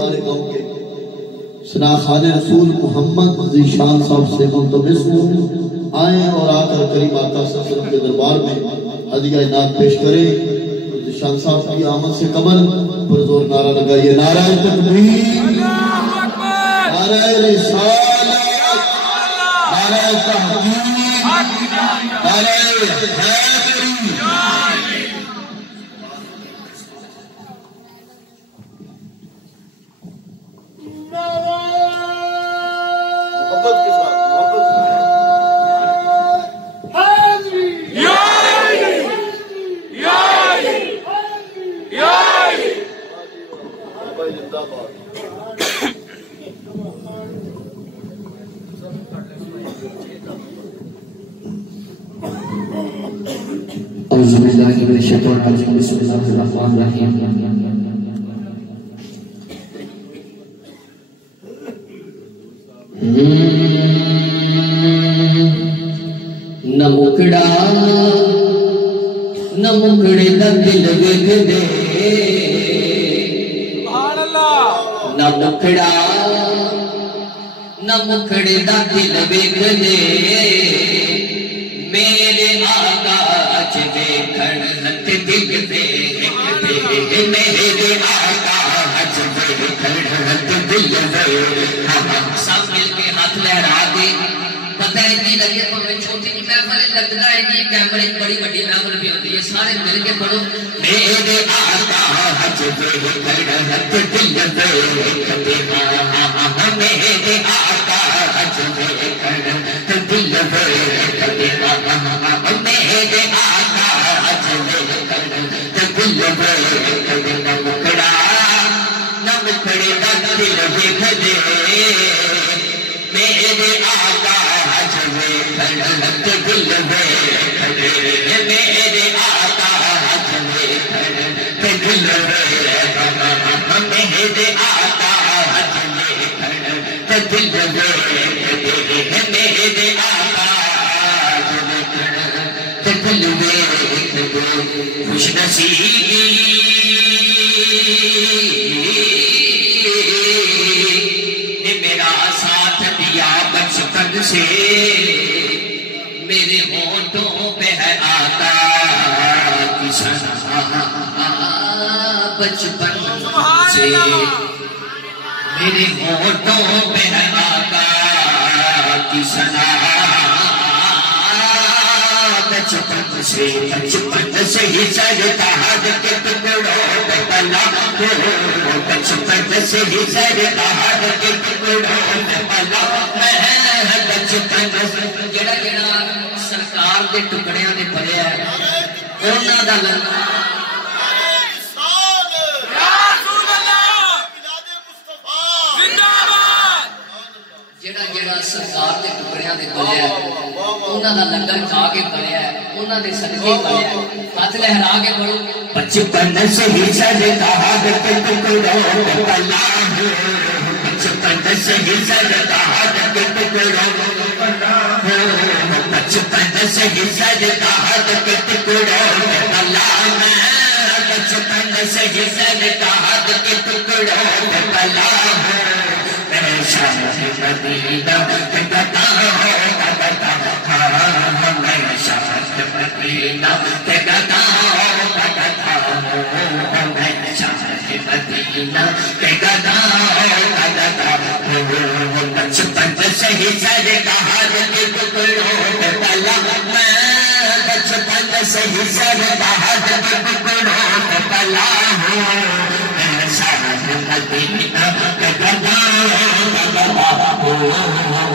ہمارے گاؤں کے شناخان رسول محمد ذیشان صاحب سے ملتمس ہوں آئیں اور آ کر کریم آقا صلی اللہ علیہ وسلم کے دربار میں ہدیہ انعام پیش کریں۔ ذیشان صاحب کی آمد سے قبل پرزور نعرہ لگائیے، نعرہ تکبیر، نعرہ رسالت، نعرہ تحقیق، نعرہ حیدری۔ محبت کے ساتھ اعوذ باللہ من الشیطان الرجیم، بسم اللہ الرحمن الرحیم۔ نہ مکڑا نہ مکڑے دا دل وگ دے، نہ مکڑا نہ مکڑے دا دل وگ دے، میرے آقا اج ویکھن ہتھ دل ویکھ دے، میرے آقا اج ویکھن ہتھ دل ویکھ۔ سب مل کے ہاتھ لہرا دے، پتہ ہے نہیں لگے پویں چھوٹی جی محفل لگدا ہے جی کیمرے بڑی بڑی محفل بھی ہوتی ہے، سارے مل کے پڑھو، میرے آقا اج ویکھن ہتھ دل ویکھ دے، میرے آقا اج ویکھن ہتھ دل ویکھ دے، میرے آقا اج ویکھن ہتھ دل ویکھ دے، نہ مکڑا نہ مکڑے دا دل ویکھ دے، میرے آقا اج ویکھن ہتھ دل ویکھ دے، میرے آقا اج ویکھن ہتھ دل ویکھ دے، میرے آقا اج ویکھن ہتھ دل ویکھ دے، میرے آقا اج ویکھن ہتھ دل ویکھ دے۔ خوش نصیب نے میرا ساتھ دیا بچپن سے، میرے ہونٹوں پہ ہے آقا کی ثنا بچپن سے، میرے ہونٹوں پہ ہے آقا کی ثنا بچپن سے، بچپن سے ہی سجتا حد کے ٹکڑوں پہ پلا ہو، بچپن سے ہی سجتا حد کے ٹکڑوں پہ پلا میں، بچپن جڑا جڑا سرکار دے ٹکڑیاں دے پلیا ہے انہاں دا لنگر جڑا جڑا سرکار دے ٹکڑیاں دے پلیا ہے انہاں دا لنگر کھا کے پلیا ہے، انہاں دے صدقے پلیا ہے، ہاتھ لہرا کے پڑھو، بچپن سے ہی سجتا حد کے ٹکڑوں پہ پلا ہو، بچپن سے ہی سجتا حد کے ٹکڑوں پہ پلا ہو، بچپن سے ہی سجتا حد کے ٹکڑوں پہ پلا میں، بچپن سے ہی سجتا حد کے ٹکڑوں پہ پلا ہو، میں شاہ مدینہ کے گدا ہوں گدا ہوں، میں شاہ مدینہ کے گدا ہوں گدا ہوں، میں شاہ مدینہ کے گدا ہوں گدا ہوں، بچپن سے ہی سجتا حد کے ٹکڑوں پہ پلا میں، بچپن سے ہی سجتا حد کے ٹکڑوں پہ پلا ہوں، میں شاہ مدینہ کے گدا ہوں گدا ہوں،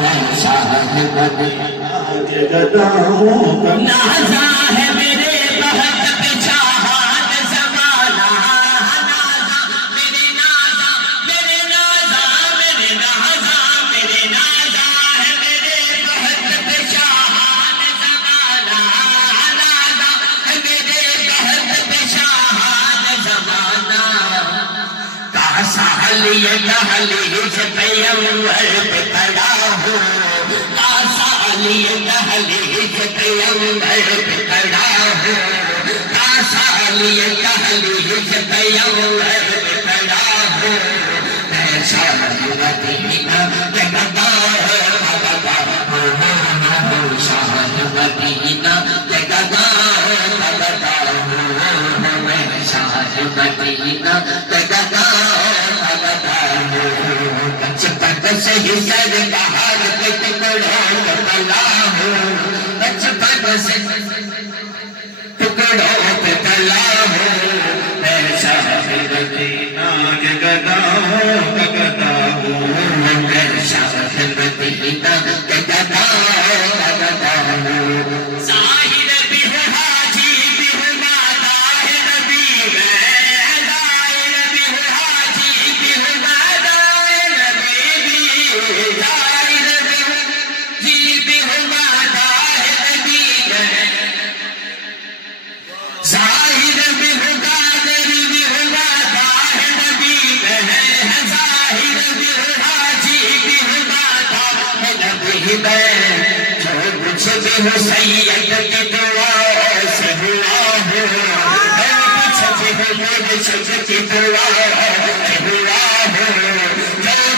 میں شاہ مدینہ کے گدا ہوں۔ نازا ہے میرے بہت پہ جہان زمانہ، نازا میرے نازا میرے نازا میرے نازا میرے نازا ہے میرے بہت پہ جہان زمانہ، نازا ہے میرے بہت پہ جہان زمانہ، کاسا علی دہلیز پہ انور پہ کھڑا ہوں، کاسا علی دہلیز پہ انور پہ کھڑا ہوں، کاسا علی دہلیز پہ انور پہ کھڑا ہوں، شاہ مدینہ لگتا شاہ مدینہ لگتا شاہ مدینہ لگتا بچپن سے ہی سر پہاڑ پہ ٹکڑوں کو تلا ہوں بچپن سے ٹکڑوں پہ تلا ہوں میں شاہ مدینہ لگتا ہوں میں شاہ مدینہ لگتا ہوں ظاہر بھی ہوں حاجی بھی ہوں ماتا ہے نبی میں ظاہر بھی ہوں حاجی بھی ہوں ماتا ہے نبی بھی ظاہر بھی ہوں جی بھی ہوں ماتا ہے نبی میں ظاہر بھی ہوں قادر بھی ہوں ماتا ہے نبی میں ظاہر بھی ہوں حاجی بھی ہوں ماتا ہے نبی میں کچھ بھی ہو سید کی دعا سے ہوا ہوں کچھ بھی ہو مرشد کی دعا سے ہوا ہوں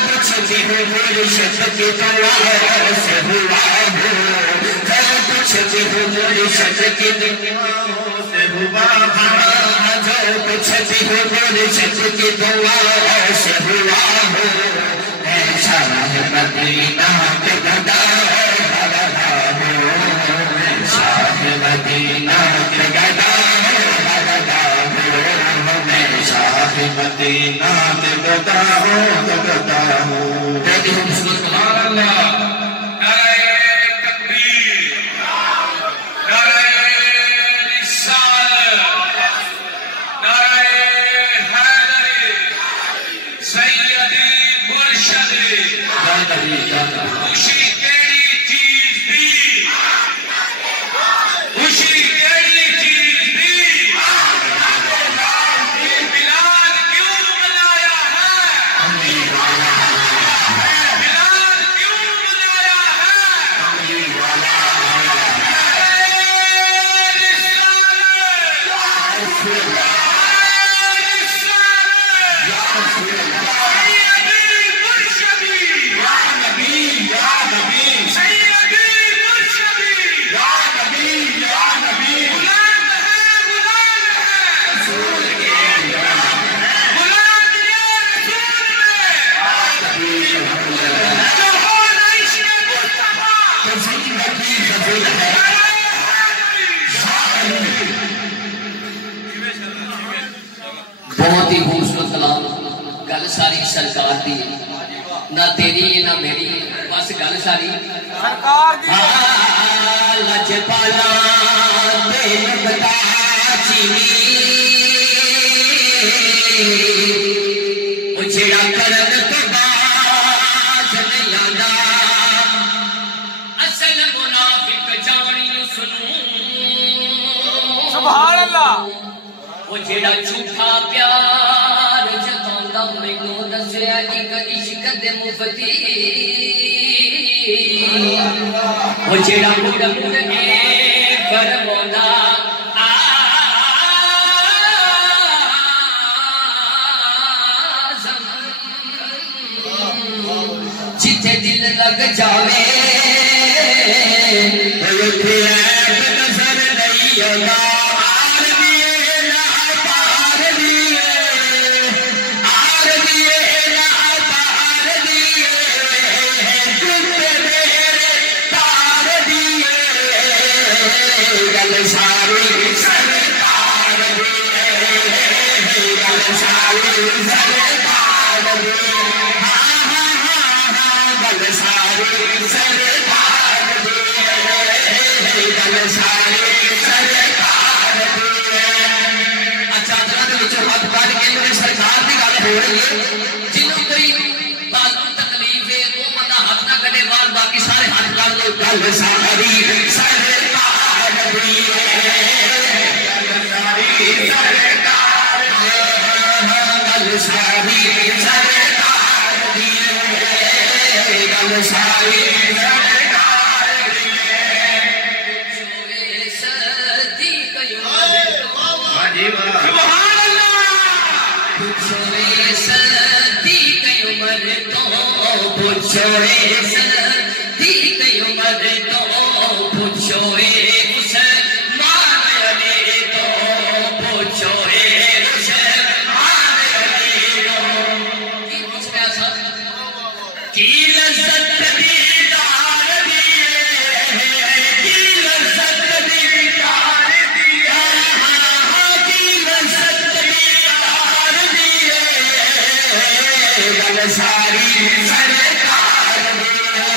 کچھ بھی ہو مرشد کی دعا سے ہوا ہوں کچھ بھی ہو مرشد کی دعا سے ہوا کچھ بھی ہو مرشد کی دعا سے ہوا ہوں میں شاہ مدینہ کے گدا مدینہ کے گدا میں شاہ مدینہ کے گدا ہوں سبحان اللہ نعرہ تکبیر نعرہ رسالت نعرہ حیدری سیدی مرشد خوشی کیڑی چیز دی خوشی کیڑی چیز دی بلال کیوں منایا ہے بلال کیوں منایا ہے بہت ہی خوبصورت کلام گل ساری سرکار دی نہ تیری نہ میری بس گل ساری سرکار دی لجپالا تین بتا چینی وہ جڑا کرن تو باز نہیں آندا اصل منافق جانی سنوں سبحان اللہ وہ جڑا جھوٹا پیار جتاوندا مینوں دسیا ایک عشق دے مفتی وہ جڑا مڑ مڑ کے فرماوندا جتھے دل لگ جاوے اوتھے عیب نظر نہیں آندا جنہوں کوئی تعلق تکلیف ہے وہ بندہ ہاتھ نہ کٹے بار باقی سارے ہاتھ کر دو گل ساری سرکار دی گل ساری سرکار دی گل ساری سبحان اللہ عمر تو پوچھو سردی کی عمر تو پوچھو عثمان علی تو پوچھو عثمان علی تو کی پوچھ رہا سر کی لذت دیدار دیئے کی لذت دیدار دیئے کی لذت دیدار دیئے گل ساری سرکار دیئے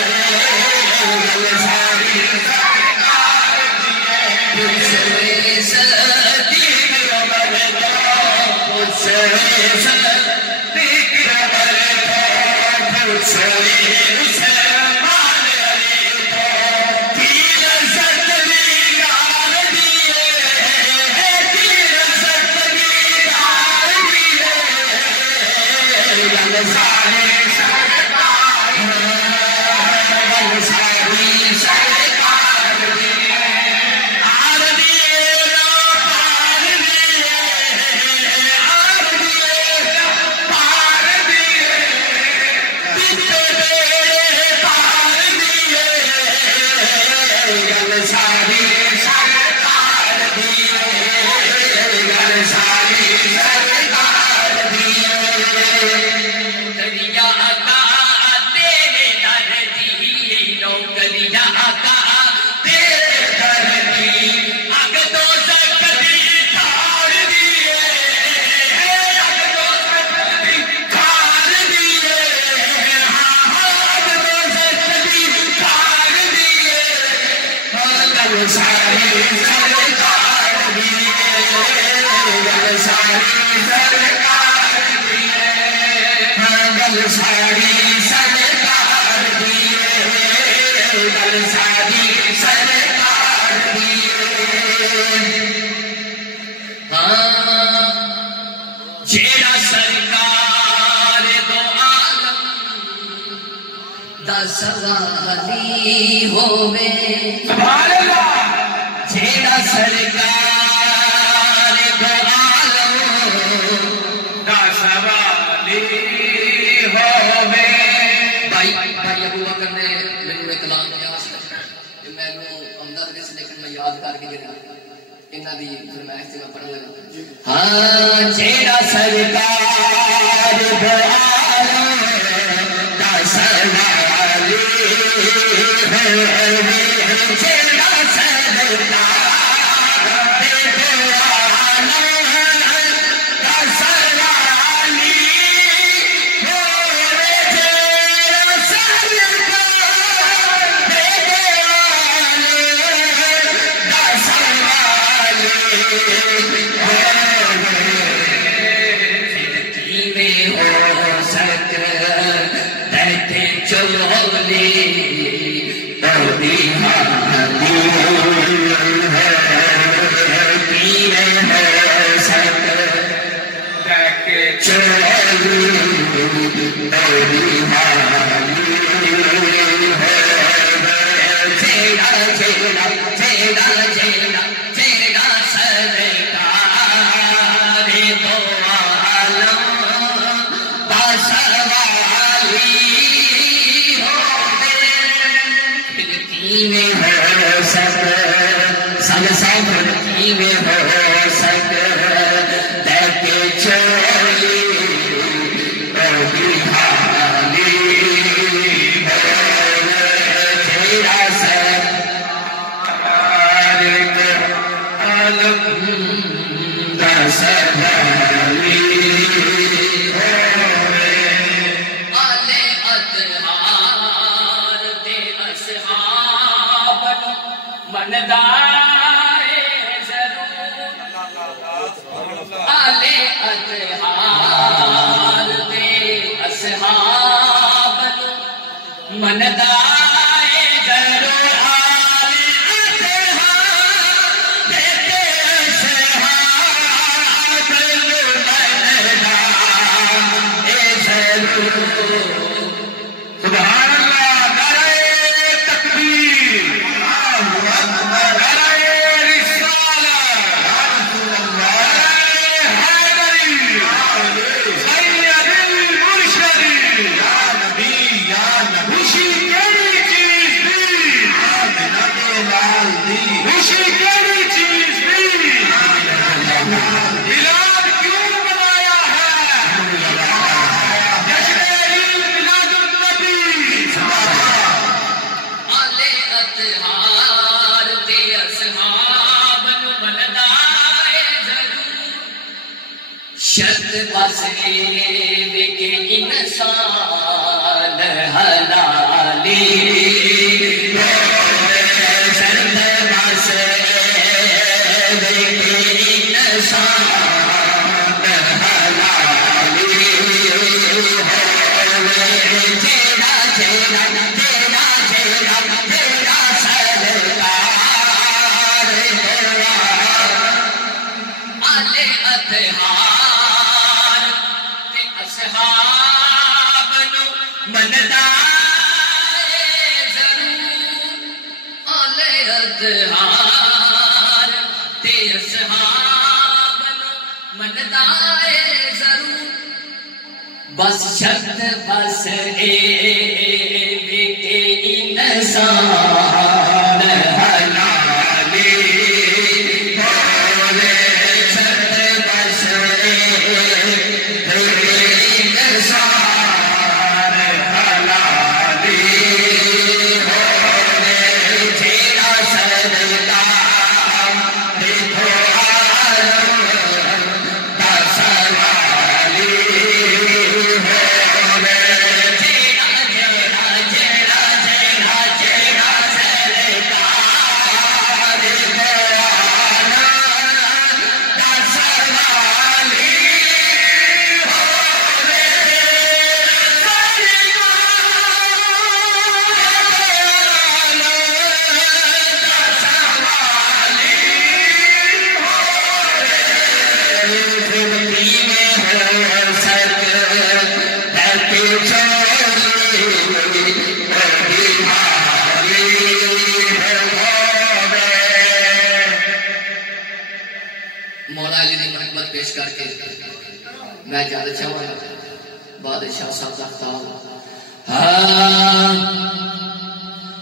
گل ساری سرکار دیئے پوچھو سردی کی عمر تو پوچھو سردی کی عمر تو پوچھو سوالی ہووے سبحان اللہ جیڑا سرکار دو عالم دا سوالی ہووے بھائی ابو بکر نے مینوں اعلان کیا کہ میں ہمدرد کس لیکن میں یاد کر کے دینا انہاں دی فرمائش سے میں پڑھن لگا ہاں جیڑا سرکار دو عالم دا سوالی Hallelujah. حلالی سرد بس نشان حلالی تیرا تیرا تیرا تیرا تیرا سرکار آلے اطہار تے اصحاب نو مندا ضرور آلے اطہار تے اصحاب نو مندا ضرور بس شرط بس انسان حلالی شرط بس انسان حلالی تیرا صدقہ دیکھو مولا علی نے محمد پیش کر کے میں جانا چاہوں گا بادشاہ صاحب کا خطاب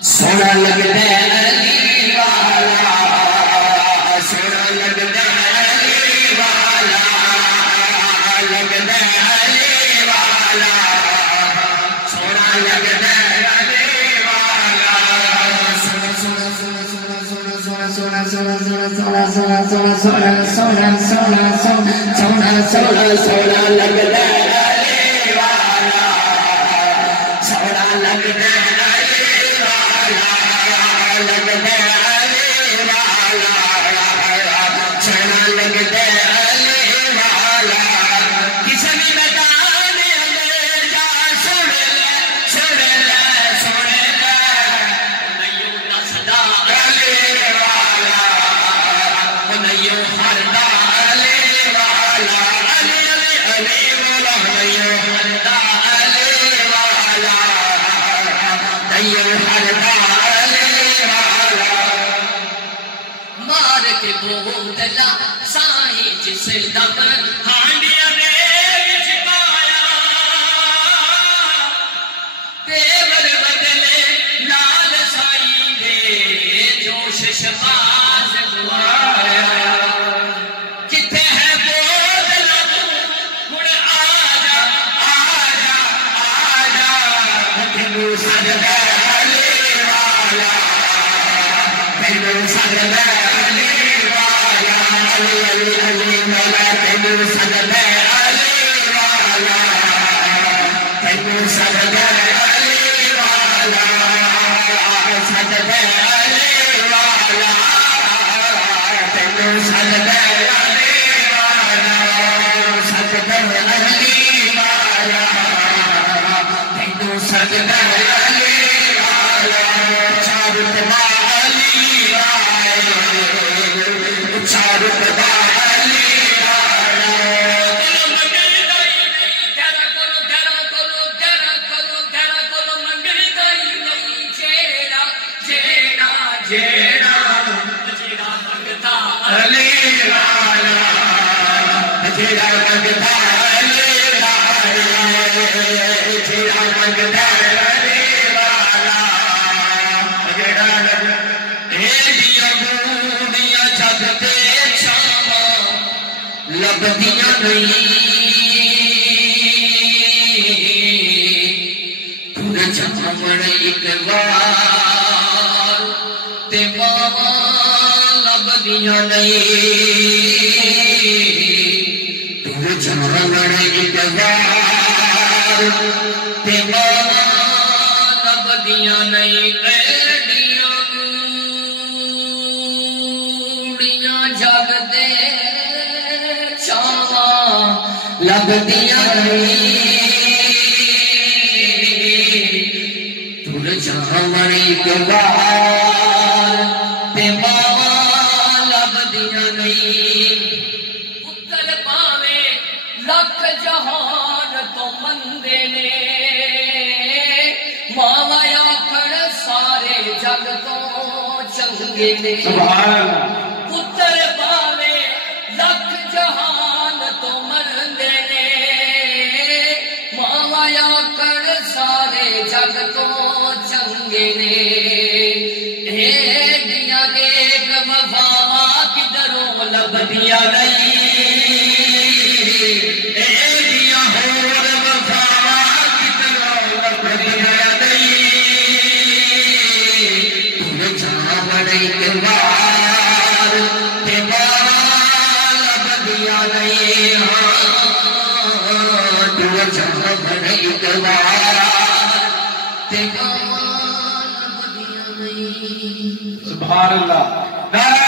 سونا لگتا ہے علی والا سونا لگتا ہے علی والا لگتا ہے علی والا سونا لگتا ہے علی والا سونا سونا سونا سونا سونا سونا سونا سونا سونا سونا سونا سونا سونا سونا سونا سونا لگتا ہے علی والا سونا لگتا ہے علی والا لگتا ہے علی والا سونا لگتا ہے علی والا کسی بھی میدان میں جا سن لے سن لے سن لے نہیں نسدا علی والا نہیں ہردا علی والا علی علی علی مولا نہیں ہردا علی والا نہیں ہردا علی والا مار کے بوتلا سائیں جس دم ہانڈیاں نے وچ پایا پیور بدلے لال سائیں دے جوش شباز بوایا کتے ہے بوتلا تو ہن آجا آجا آجا تینو سجدہ علی والا تینو سجدہ علی والا علی علی علی مولا تینو سجدہ علی والا تینو سجدہ علی والا سجدہ علی والا تینو سجدہ علی والا سجدہ علی والا تینو سجدہ علی والا چارت علی والا چارت علی لبدیاں نہیں پورے جامن ایک بار تے ماما لبدیاں نہیں پورے جامن ایک بار تے ماما لبدیاں نہیں ایڈیاں گوڑیاں جگ دے چاواں لبدیاں نہیں تر جہاں مری گوار تے ماما لبدیاں نہیں پتر پاوے لکھ جہان تو مندے نے ماوا آکھن سارے جگ تو چنگے نے پتر پاوے لکھ جہان تو مندے نے ماوا آکھن سارے جگ تو چنگے نے ایڈیاں نیک وفاواں کدھروں لبدیاں نہیں ایڈیاں ہور وفاواں کدھروں لبدیاں نہیں تر جہاں بڑی کمار تے ماما لبدیاں نہیں تر جہاں بڑی کمار تے ماما لبدیاں نہیں سبحان اللہ. نعرہ